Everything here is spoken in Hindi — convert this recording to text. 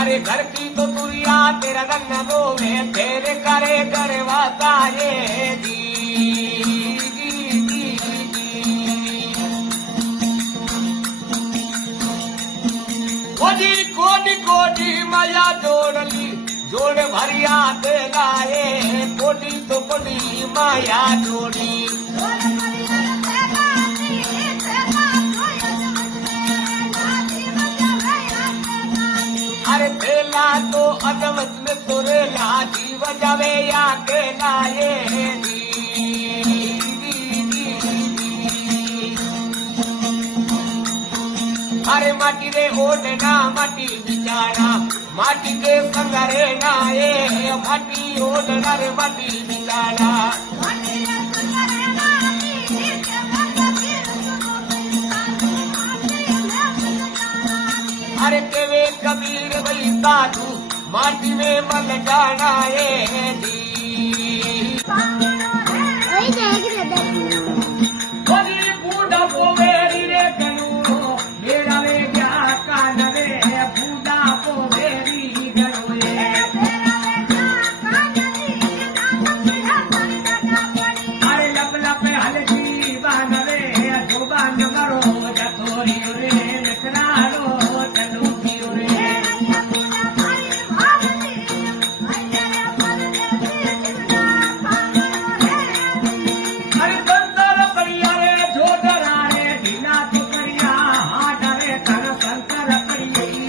अरे घर की तो दुनिया तेरा रंग बोवे तेरे करे करवाता ये जी कोटी कोटी माया जोड़ली जोड़ भरिया ते लाए कोटी तो कोटी माया जोड़ी अरे तेला तो अदमत में तोरे लाजी बजावे या के लाए अरे माटी रे ओढ़ना माटी बिचारा माटी के संगरे नाए माटी ओढ़ना रे माटी बिचारा अरे केवे कबीर भाई साधु माटी में मल जाना दी बूढ़ा पोवे रे कनू मेरा वे क्या कान रे बूढ़ा पोवे री गनोए अरे लप लप हलकी बान रे जुबान मरो जतोरी रे नकरारो शंकर